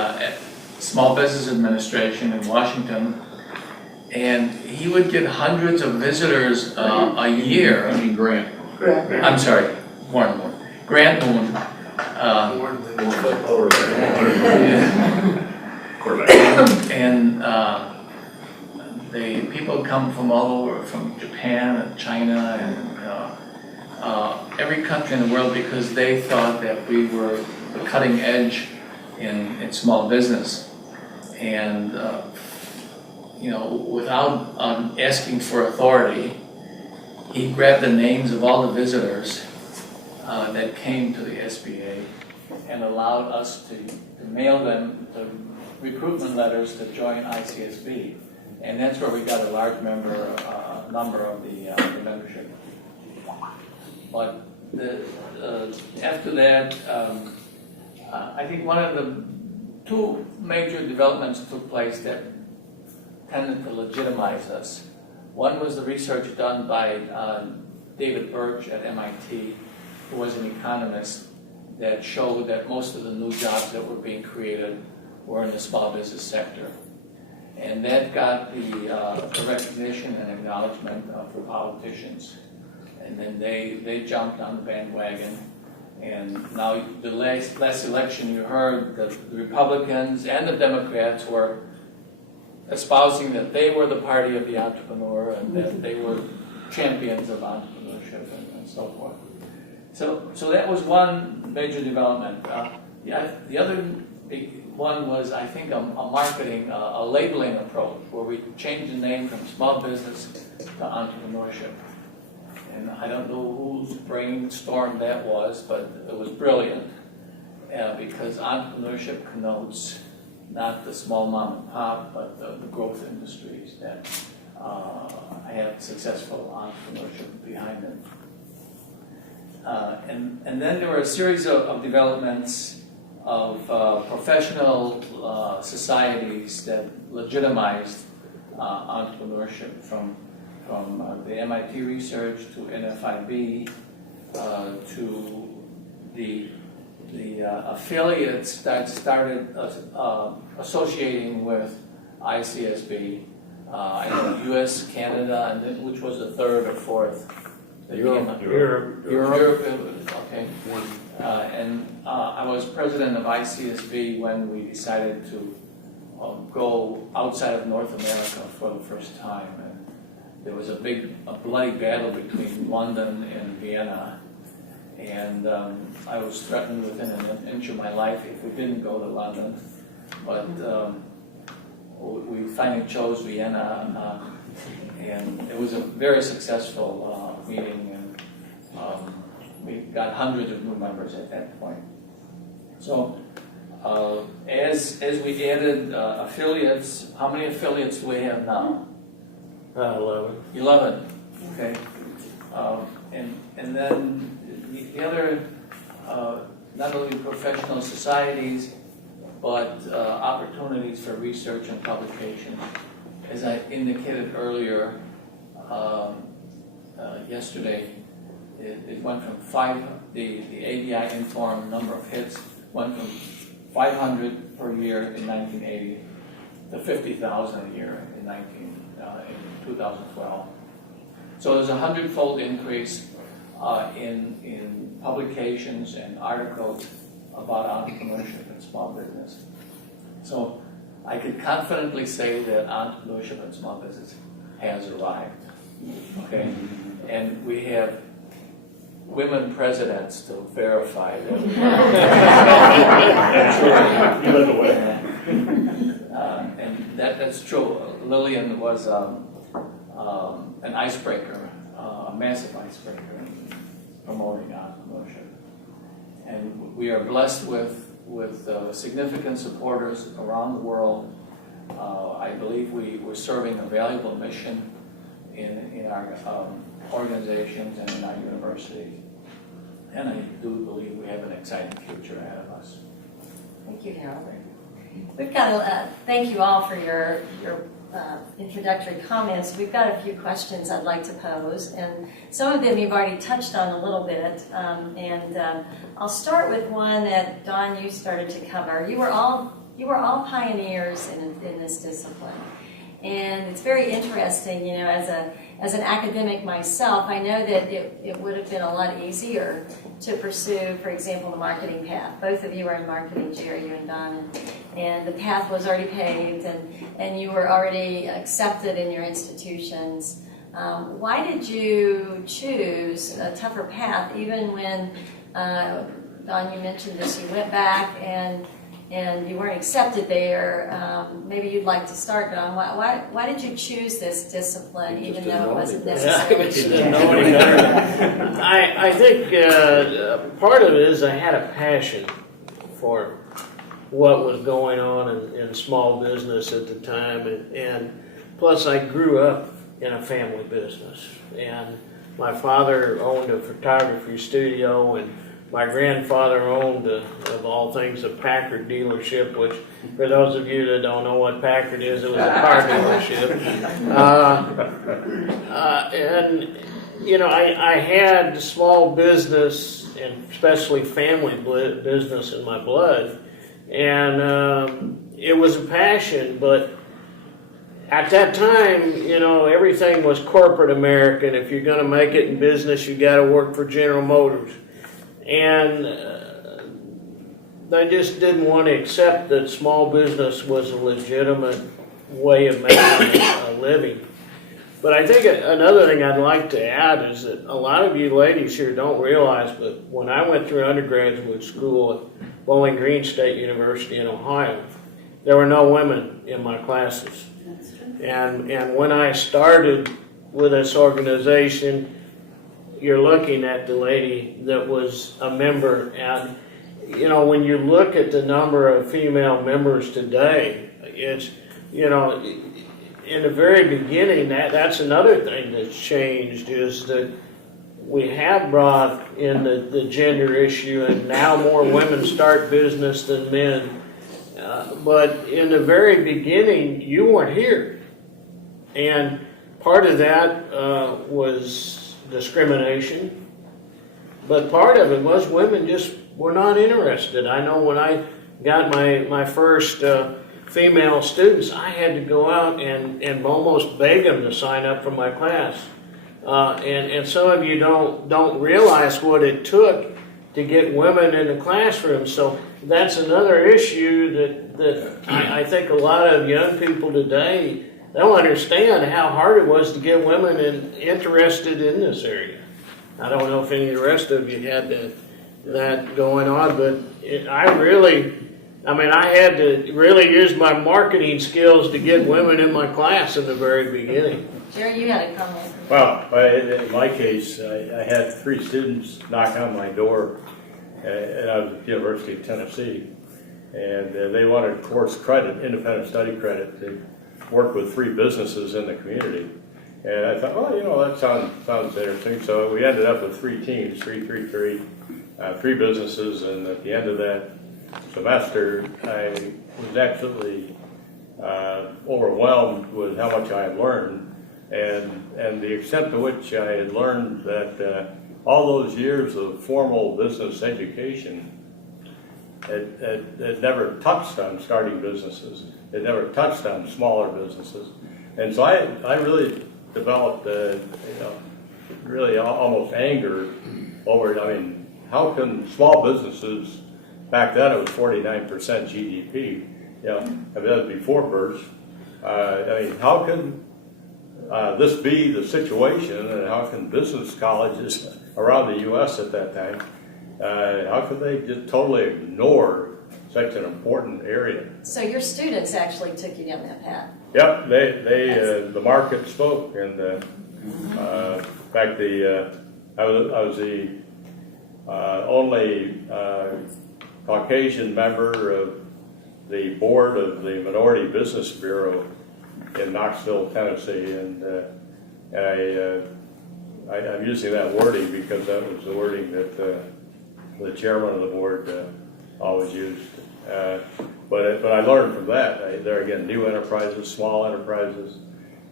Small Business Administration in Washington, and he would get hundreds of visitors a year. I mean, Grant. I'm sorry, Warren Moon. Grant Moon. And the people come from all over, from Japan and China and every country in the world, because they thought that we were the cutting edge in small business. And without asking for authority, he grabbed the names of all the visitors that came to the SBA and allowed us to mail them the recruitment letters to join ICSB. And that's where we got a large number of the membership. But after that, I think one of the two major developments took place that tended to legitimize us. One was the research done by David Birch at MIT, who was an economist, that showed that most of the new jobs that were being created were in the small business sector. And that got the recognition and acknowledgement for politicians. And then they jumped on the bandwagon, And now the last election, you heard that the Republicans and the Democrats were espousing that they were the party of the entrepreneur and that they were champions of entrepreneurship and so forth. So that was one major development. The other big one was, I think, a marketing, a labeling approach where we changed the name from small business to entrepreneurship. And I don't know whose brainstorm that was, but it was brilliant because entrepreneurship connotes not the small mom and pop, but the growth industries that have successful entrepreneurship behind them. And then there were a series of developments of professional societies that legitimized entrepreneurship from the MIT research to NFIB to the affiliates that started associating with ICSB, I know US, Canada, and then, which was the third or fourth? Europe. Okay. I was president of ICSB when we decided to go outside of North America for the first time. And there was a bloody battle between London and Vienna. And I was threatened within an inch of my life if we didn't go to London. But we finally chose Vienna. And it was a very successful meeting. And we got hundreds of new members at that point. So as we added affiliates, how many affiliates do we have now? 11. 11. Okay. And then the other, not only professional societies, but opportunities for research and publication. As I indicated earlier, yesterday, it went from the ABI Inform number of hits went from 500 per year in 1980 to 50,000 a year in 2012. So there's a 100-fold increase in publications and articles about entrepreneurship and small business. So I could confidently say that entrepreneurship and small business has arrived. Okay, and we have women presidents to verify that. You led the way. And that's true. Lillian was an icebreaker, a massive icebreaker in promoting entrepreneurship. And we are blessed with significant supporters around the world. I believe we're serving a valuable mission in our organizations and in our universities. And I do believe we have an exciting future ahead of us. Thank you, Harold. We've got thank you all for your introductory comments. We've got a few questions I'd like to pose, and some of them you've already touched on a little bit. I'll start with one that Don, you started to cover. You were all pioneers in this discipline, and it's very interesting. You know, as an academic myself, I know that it would have been a lot easier to pursue, for example, the marketing path. Both of you are in marketing, Jerry, you and Don, and the path was already paved, and you were already accepted in your institutions. Why did you choose a tougher path, even when, Don, you mentioned this, you went back and you weren't accepted there? Maybe you'd like to start, Don. Why did you choose this discipline, even though it wasn't necessary? I think part of it is I had a passion for what was going on in small business at the time, and plus I grew up in a family business, and my father owned a photography studio, and my grandfather owned, of all things, a Packard dealership, which, for those of you that don't know what Packard is, it was a car dealership. And, you know, I had small business, and especially family business in my blood, and it was a passion, but at that time, you know, everything was corporate American. If you're going to make it in business, you got to work for General Motors. And they just didn't want to accept that small business was a legitimate way of making a living. But I think another thing I'd like to add is that a lot of you ladies here don't realize, but when I went through undergraduate school at Bowling Green State University in Ohio, there were no women in my classes. And when I started with this organization, you're looking at the lady that was a member. And, you know, when you look at the number of female members today, it's, you know, in the very beginning, that's another thing that's changed, is that we have brought in the gender issue, and now more women start business than men. But in the very beginning, you weren't here. And part of that was discrimination, but part of it was women just were not interested. I know when I got my first female students, I had to go out and almost beg them to sign up for my class. And some of you don't realize what it took to get women in the classroom. So that's another issue that I think a lot of young people today, they don't understand how hard it was to get women interested in this area. I don't know if any of the rest of you had that going on, but I had to really use my marketing skills to get women in my class in the very beginning. Jerry, you had a comment. Well, in my case, I had 3 students knock on my door, and I was at the University of Tennessee, and they wanted course credit, independent study credit, to work with 3 businesses in the community. And I thought, well, you know, that sounds interesting. So we ended up with 3 teams, 3 businesses, and at the end of that semester, I was absolutely overwhelmed with how much I had learned, and the extent to which I had learned that all those years of formal business education had never touched on starting businesses. It never touched on smaller businesses. And so I really developed, really almost anger over, how can small businesses, back then it was 49% GDP, that was before BERS. How can this be the situation, and how can business colleges around the U.S. at that time, how could they just totally ignore such an important area? So your students actually took you down that path. Yep, the market spoke, and in fact, I was the only Caucasian member of the board of the Minority Business Bureau in Knoxville, Tennessee, and I'm using that wording because that was the wording that the chairman of the board always used. But I learned from that. There again, new enterprises, small enterprises,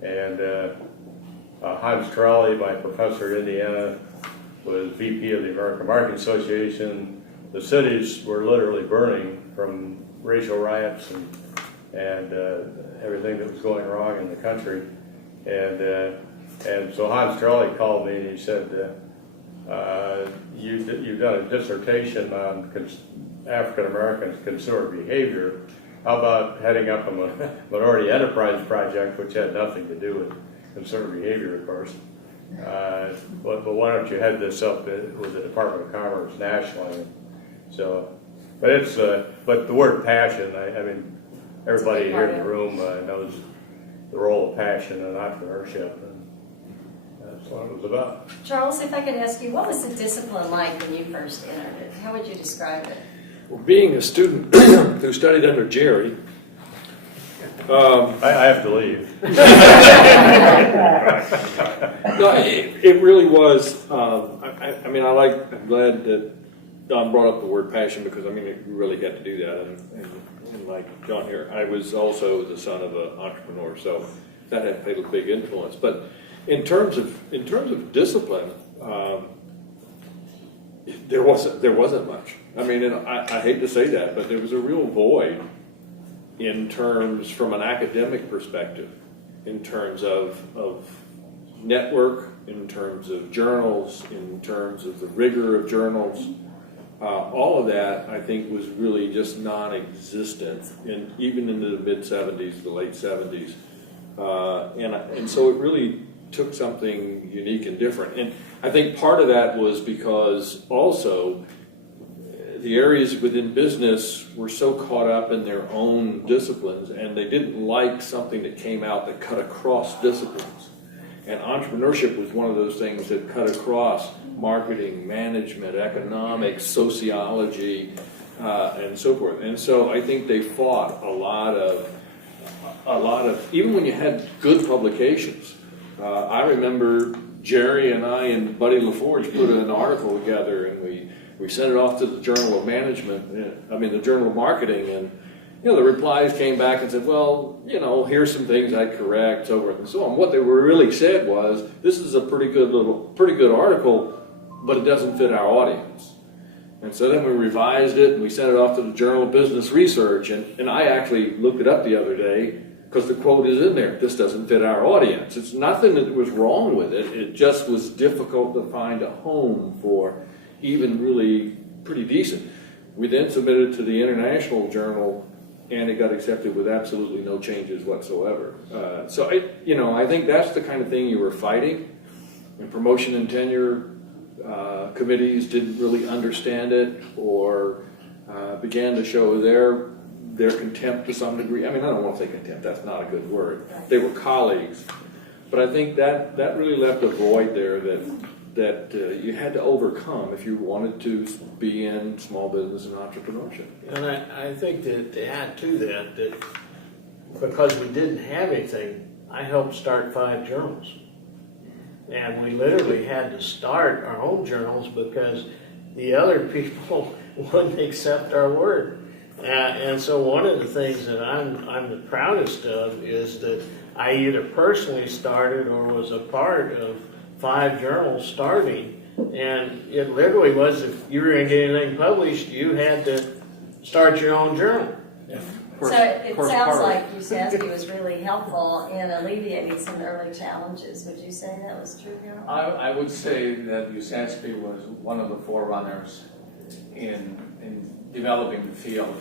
and Hans Trolley, my professor in Indiana, was VP of the American Marketing Association. The cities were literally burning from racial riots and everything that was going wrong in the country. And so Hans Trolley called me and he said, you've done a dissertation on African American consumer behavior. How about heading up a minority enterprise project, which had nothing to do with consumer behavior, of course. But why don't you head this up with the Department of Commerce nationally? So, but the word passion, everybody here in the room knows the role of passion in entrepreneurship, and that's what it was about. Charles, if I could ask you, what was the discipline like when you first entered it? How would you describe it? Well, being a student who studied under Jerry, I have to leave. no, it really was. I'm glad that Don brought up the word passion, because you really had to do that. And like John here, I was also the son of an entrepreneur, so that had played a big influence. But in terms of discipline, there wasn't much. And I hate to say that, but there was a real void in terms, from an academic perspective, in terms of network, in terms of journals, in terms of the rigor of journals. All of that, I think, was really just non-existent, and even into the mid-'70s, the late '70s. And so it really took something unique and different. And I think part of that was because also the areas within business were so caught up in their own disciplines, and they didn't like something that came out that cut across disciplines. And entrepreneurship was one of those things that cut across marketing, management, economics, sociology, and so forth. And so I think they fought a lot of, even when you had good publications. I remember Jerry and I and Buddy LaForge put an article together, and we sent it off to the Journal of the Journal of Marketing, and the replies came back and said, well, here's some things I'd correct, so forth and so on. What they really said was, this is a pretty good article, but it doesn't fit our audience. And so then we revised it and we sent it off to the Journal of Business Research, and I actually looked it up the other day because the quote is in there, this doesn't fit our audience. It's nothing that was wrong with it, it just was difficult to find a home for even really pretty decent. We then submitted it to the International Journal, and it got accepted with absolutely no changes whatsoever. So I think that's the kind of thing you were fighting. And promotion and tenure committees didn't really understand it, or began to show their contempt to some degree. I mean, I don't want to say contempt, that's not a good word. They were colleagues. But I think that really left a void there that you had to overcome if you wanted to be in small business and entrepreneurship. And I think that to add to that because we didn't have anything, I helped start 5 journals. And we literally had to start our own journals because the other people wouldn't accept our word. And so one of the things that I'm the proudest of is that I either personally started or was a part of 5 journals starting, and it literally was, if you were going to get anything published, you had to start your own journal. So it sounds like USASBE was really helpful in alleviating some early challenges. Would you say that was true, Harold? I would say that USASBE was one of the forerunners in developing the field.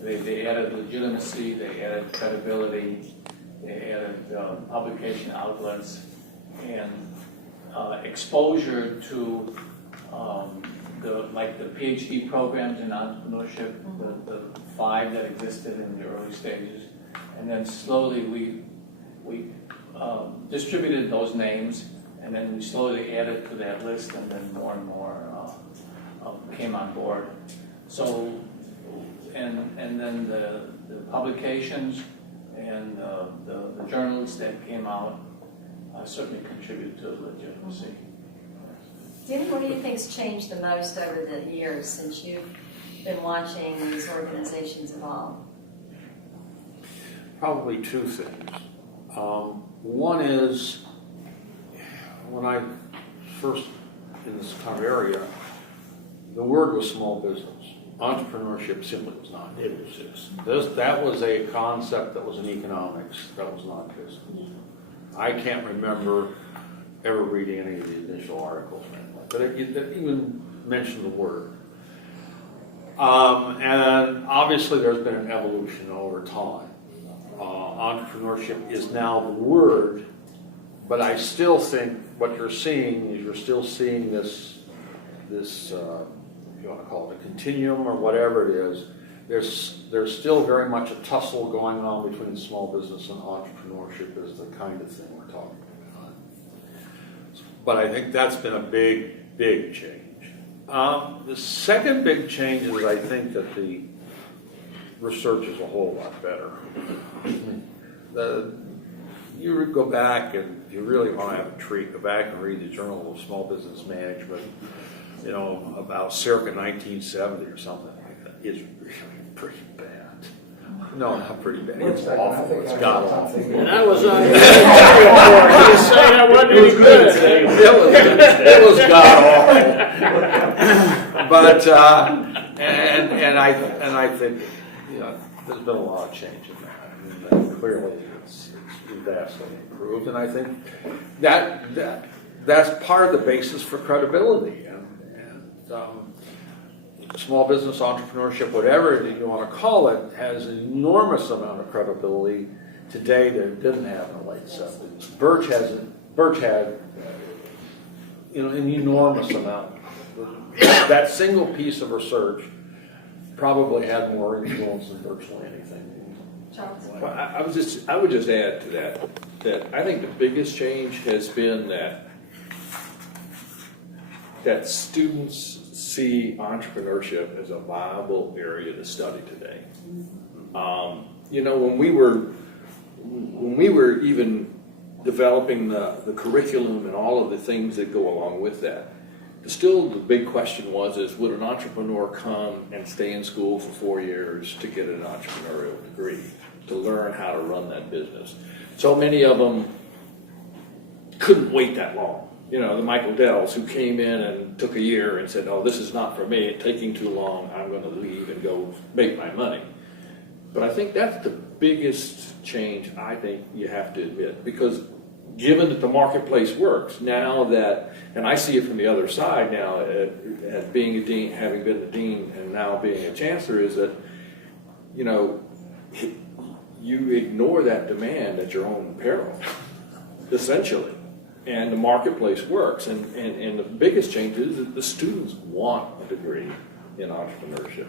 They added legitimacy, they added credibility, they added publication outlets, and exposure to the PhD programs in entrepreneurship, the 5 that existed in the early stages, and then slowly we distributed those names, and then we slowly added to that list, and then more and more came on board. So, and then the publications and the journals that came out certainly contribute to legitimacy. Jim, what do you think's changed the most over the years since you've been watching these organizations evolve? Probably 2 things. One is, when I first in this kind of area, the word was small business. Entrepreneurship simply was not in business. That was a concept that was in economics, that was not business. I can't remember ever reading any of the initial articles, but it even mentioned the word. And obviously there's been an evolution over time. Entrepreneurship is now the word, but I still think what you're seeing is you're still seeing this if you want to call it a continuum or whatever it is, there's still very much a tussle going on between small business and entrepreneurship is the kind of thing we're talking about. But I think that's been a big, big change. The second big change is I think that the research is a whole lot better. You go back, and if you really want to have a treat, go back and read the Journal of Small Business Management, about circa 1970 or something like that. It's really pretty bad. No, not pretty bad. It's awful. It's god awful. And I was on the board. He was saying I wasn't any good. It was god awful. But and I think there's been a lot of change in that. I mean, clearly it's vastly improved, and I think that's part of the basis for credibility. small business entrepreneurship, whatever you want to call it, has an enormous amount of credibility today that it didn't have in the late 70s. Birch had an enormous amount. That single piece of research probably had more influence than virtually anything. Charles? Well, I would just add to that I think the biggest change has been that students see entrepreneurship as a viable area to study today. When we were even developing the curriculum and all of the things that go along with that, still the big question is would an entrepreneur come and stay in school for 4 years to get an entrepreneurial degree, to learn how to run that business? So many of them couldn't wait that long. The Michael Dells who came in and took a year and said, "Oh, this is not for me, it's taking too long, I'm going to leave and go make my money." But I think that's the biggest change I think you have to admit, because given that the marketplace works now, that, and I see it from the other side now, at being a dean, having been the dean and now being a chancellor, is that you ignore that demand at your own peril, essentially. And the marketplace works, and the biggest change is that the students want a degree in entrepreneurship.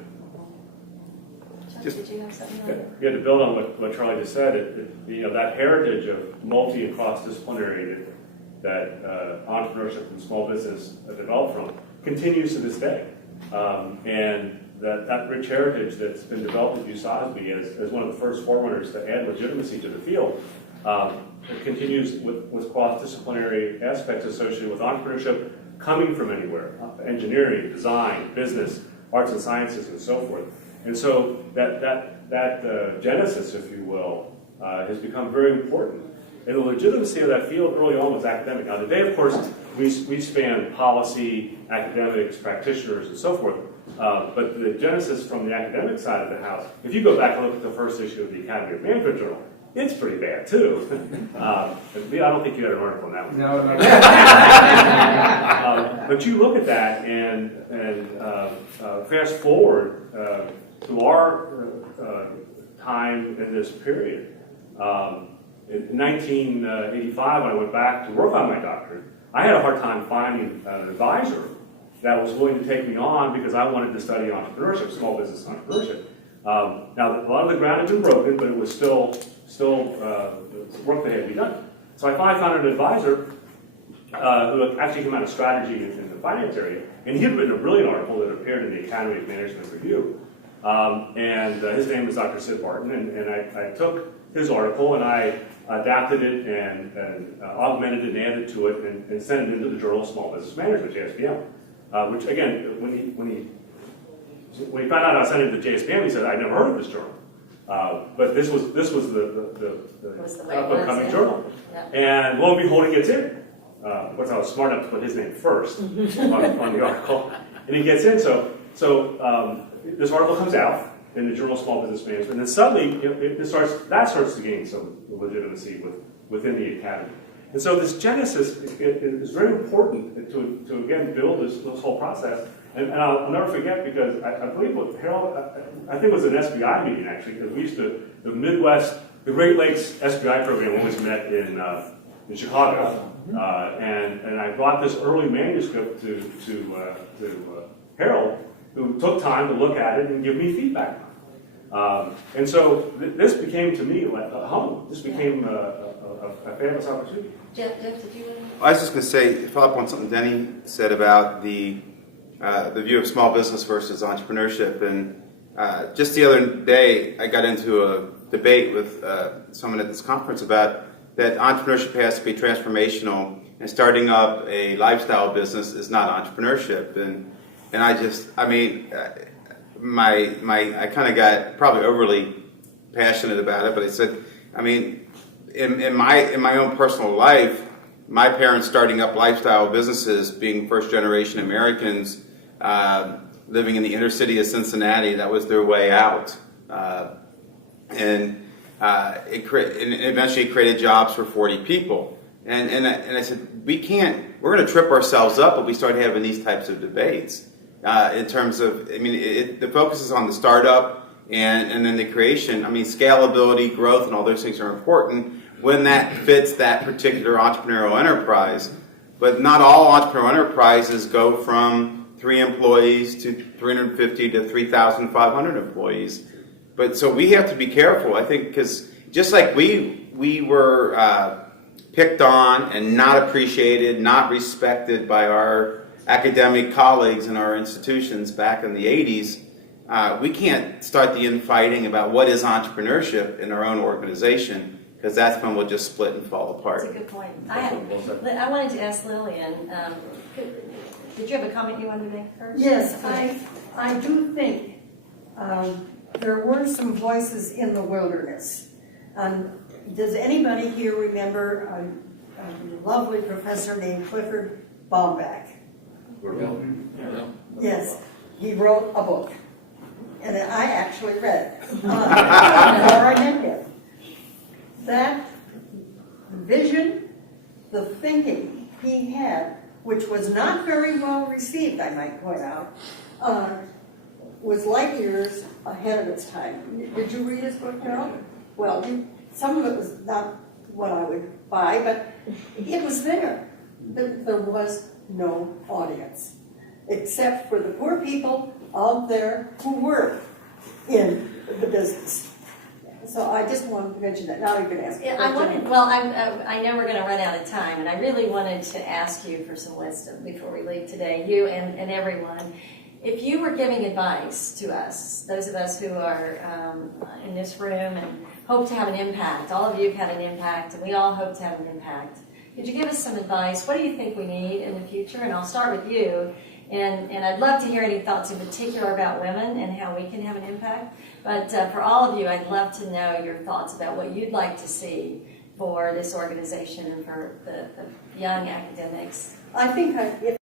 Chuck, did you have something on it? Yeah, to build on what Charlie just said, that heritage of multi and cross-disciplinary that entrepreneurship and small business developed from continues to this day. And that rich heritage that's been developed at USASBE as one of the first forerunners to add legitimacy to the field, it continues with cross-disciplinary aspects associated with entrepreneurship coming from anywhere, engineering, design, business, arts and sciences, and so forth. And so that genesis, if you will, has become very important. And the legitimacy of that field early on was academic. Now today, of course, we span policy, academics, practitioners, and so forth. But the genesis from the academic side of the house, if you go back and look at the first issue of the Academy of Management Journal, it's pretty bad too. I don't think you had an article on that one. No. But you look at that and fast forward to our time in this period. In 1985, when I went back to work on my doctorate, I had a hard time finding an advisor that was willing to take me on because I wanted to study entrepreneurship, small business entrepreneurship. Now, a lot of the ground had been broken, but it was still work that had to be done. So I finally found an advisor who actually came out of strategy in the finance area, and he had written a brilliant article that appeared in the Academy of Management Review. His name was Dr. Sid Barton, and I took his article and I adapted it and augmented it and added to it and sent it into the Journal of Small Business Management, JSBM. Which again, when he found out I was sending it to JSBM, he said, "I'd never heard of this journal." But this was the upcoming journal. Yeah. And lo and behold, he gets in. Of course, I was smart enough to put his name first on the article. And he gets in, so this article comes out in the Journal of Small Business Management, and then suddenly that starts to gain some legitimacy within the Academy. And so this genesis is very important to again build this whole process. And I'll never forget, because I believe what Harold, I think it was an SBI meeting actually, because we used to, the Great Lakes SBI program always met in Chicago. And I brought this early manuscript to Harold, who took time to look at it and give me feedback. And so this became to me like a home. This became a fabulous opportunity. Jeff, did you? I was just going to say, follow up on something Denny said about the view of small business versus entrepreneurship. And just the other day, I got into a debate with someone at this conference about that entrepreneurship has to be transformational, and starting up a lifestyle business is not entrepreneurship. And I kind of got probably overly passionate about it, but I said, in my own personal life, my parents starting up lifestyle businesses, being first generation Americans, living in the inner city of Cincinnati, that was their way out. And it eventually created jobs for 40 people. And I said, we're going to trip ourselves up if we start having these types of debates. in terms of, I mean, the focus is on the startup and then the creation. I mean, scalability, growth, and all those things are important when that fits that particular entrepreneurial enterprise. But not all entrepreneurial enterprises go from 3 employees to 350 to 3,500 employees. But so we have to be careful, I think, because just like we were picked on and not appreciated, not respected by our academic colleagues in our institutions back in the 80s, we can't start the infighting about what is entrepreneurship in our own organization, because that's when we'll just split and fall apart. That's a good point. I wanted to ask Lillian, did you have a comment you wanted to make first? Yes, I do think there were some voices in the wilderness. Does anybody here remember a lovely professor named Clifford Baumback? Yes, he wrote a book, and I actually read it before I met him. That vision, the thinking he had, which was not very well received, I might point out, was light years ahead of its time. Did you read his book, Carol? Well, some of it was not what I would buy, but it was there. There was no audience, except for the poor people out there who were in the business. So I just wanted to mention that. Now you can ask. Yeah, I know we're going to run out of time, and I really wanted to ask you for some wisdom before we leave today, you and everyone. If you were giving advice to us, those of us who are in this room and hope to have an impact, all of you have had an impact, and we all hope to have an impact. Could you give us some advice? What do you think we need in the future? And I'll start with you. And I'd love to hear any thoughts in particular about women and how we can have an impact. But for all of you, I'd love to know your thoughts about what you'd like to see for this organization and for the young academics. I think if